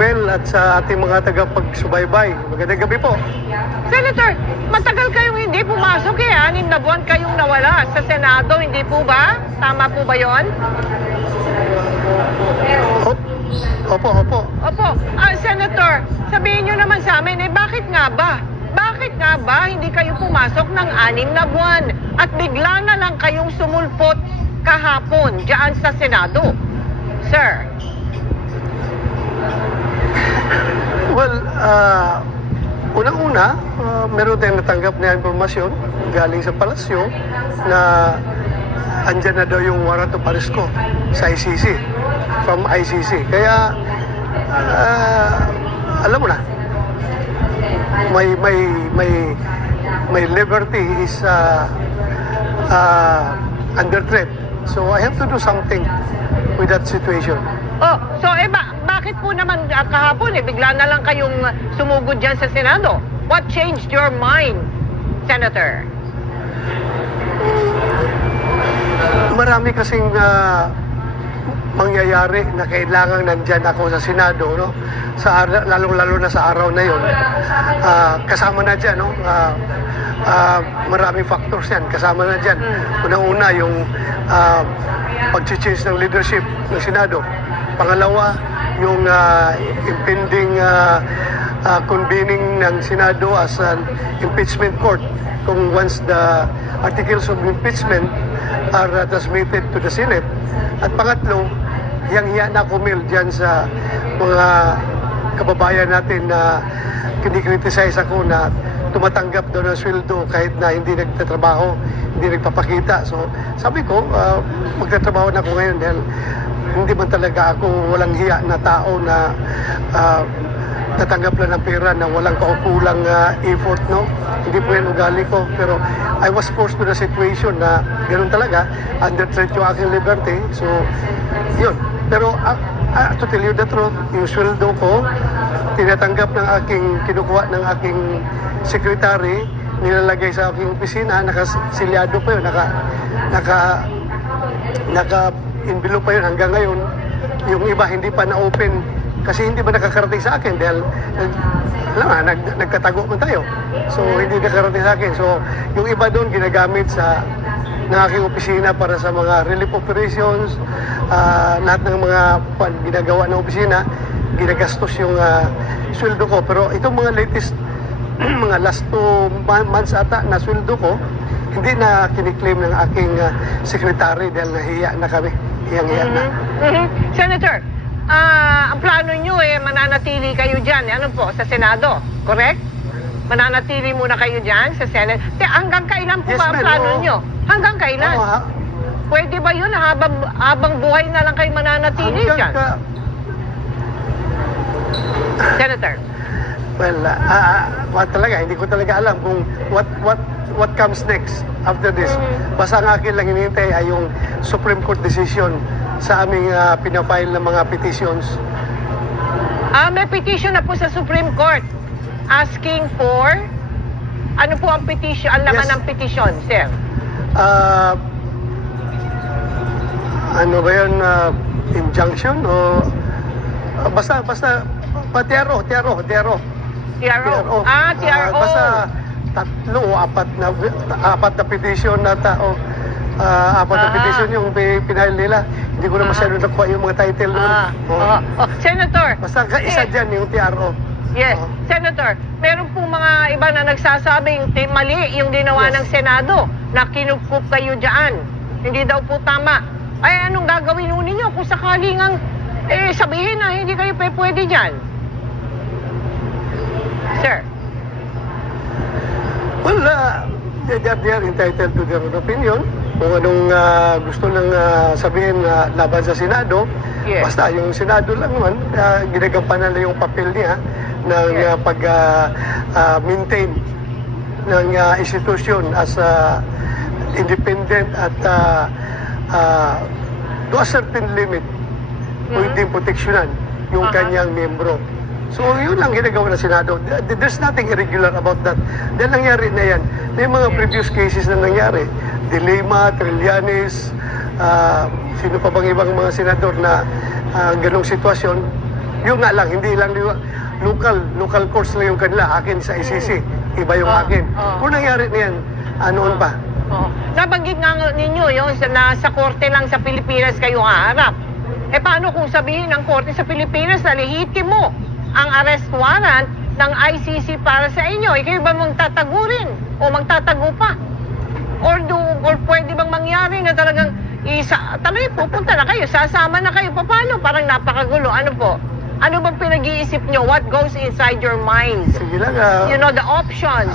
Romel at sa ating mga tagapagsubaybay. Magandang gabi po. Senator, matagal kayong hindi pumasok eh. 6 na buwan kayong nawala sa Senado, hindi po ba? Tama po ba yon? Opo. Opo. Senator, sabihin nyo naman sa amin, bakit nga ba? Bakit nga ba hindi kayo pumasok ng 6 na buwan? At bigla na lang kayong sumulpot kahapon dyan sa Senado? Sir. Well, unang-una, meron tayong natanggap na informasyon galing sa palasyo na andyan na daw yung warrant of arrest ko sa ICC, from ICC. Kaya, alam mo na, my liberty is under threat. So I have to do something with that situation. Oh, so bakit po naman kahapon bigla na lang kayong sumugod dyan sa Senado? What changed your mind, Senator? Marami kasing mangyayari na kailangan nandyan ako sa Senado, no? Lalong-lalo na sa araw na yon. Kasama na dyan, no? Maraming factors yan. Kasama na dyan. Unang-una, yung pag-change ng leadership ng Senado. Pangalawa, yung impending convening ng Senado as an impeachment court. Kung once the articles of impeachment are transmitted to the Senate. At pangatlo, hiyang-hiya na kumil dyan sa mga kababayan natin na kinikriticize ako na tumatanggap daw ng sweldo kahit na hindi nagtatrabaho, hindi nagpapakita. So sabi ko, magtatrabaho na ako ngayon dahil hindi man talaga ako walang hiya na tao na tatanggap lang ng pera na walang kaukulang effort, no? Hindi po yan ugali ko. Pero I was forced to the situation na ganoon talaga, under threat yung aking liberty. So, yun. Pero to tell you the truth, yung sweldo ko, tinatanggap ng kinukuha ng aking secretary, nilalagay sa aking opisina, nakasilyado pa yun, naka-envelope pa yun hanggang ngayon. Yung iba hindi pa na-open kasi hindi ba nakakarating sa akin dahil nagkatago man tayo. So hindi nakarating sa akin. So yung iba doon ginagamit ng aking opisina para sa mga relief operations, lahat ng mga ginagawa ng opisina, ginagastos yung sweldo ko. Pero itong mga latest mga last 2 months ata na sweldo ko, hindi na kiniklaim ng aking secretary dahil nahiya na kami. Hiyang-hiya na. Senator, ang plano nyo mananatili kayo dyan. Ano po, sa Senado, correct? Mananatili muna kayo dyan sa Senate. Hanggang kailan po ba ang plano nyo? Hanggang kailan? Pwede ba yun? Habang buhay na lang kayo mananatili dyan? Senator. Well, talaga, hindi ko talaga alam kung what comes next after this. Basta ang akin lang hinihintay ay yung Supreme Court decision sa aming pinafile ng mga petitions. May petition na po sa Supreme Court asking for, ano po ang petition, ang laman ng petition, sir? Ano ba yun, injunction o basta TRO. TRO. TRO. Basta 3 o 4 na petition na tao. 4 na petition yung pinahil nila. Hindi ko na masyado nakuha yung mga title doon. Senator. Basta isa dyan yung TRO. Yes. Senator, meron pong mga iba na nagsasabing mali yung ginawa ng Senado na kinukup kayo dyan. Hindi daw po tama. Ay, anong gagawin nun ninyo kung sakaling sabihin na hindi kayo pwede dyan? Sir. Well, they are entitled to their own opinion. Kung anong gusto nang sabihin laban sa Senado, basta yung Senado lang naman, ginagampanan na yung papel niya ng pag-maintain ng institusyon as independent at to a certain limit, pwedeng proteksyonan yung kanyang membro. So, yun lang ginagawa ng Senado. There's nothing irregular about that. Dahil nangyari na yan. May mga previous cases na nangyari. De Lima, Trillanes, sino pa bang ibang mga senador na ganong sitwasyon, Yung nga lang, hindi lang local course lang yung kanila, akin sa ICC, iba yung akin. Kung nangyari na yan, noon pa. Nabanggit nga ninyo yung nasa korte lang sa Pilipinas kayo haharap. Eh paano kung sabihin ng korte sa Pilipinas na lehitimo ang arrest warrant ng ICC para sa inyo? Eh kayo ba magtatago rin? O magtatago pa? Or pwede bang mangyari na talagang pupunta na kayo, sasama na kayo? Paano? Parang napakagulo. Ano po? Ano bang pinag-iisip nyo? What goes inside your minds? Sige lang, You know, the options.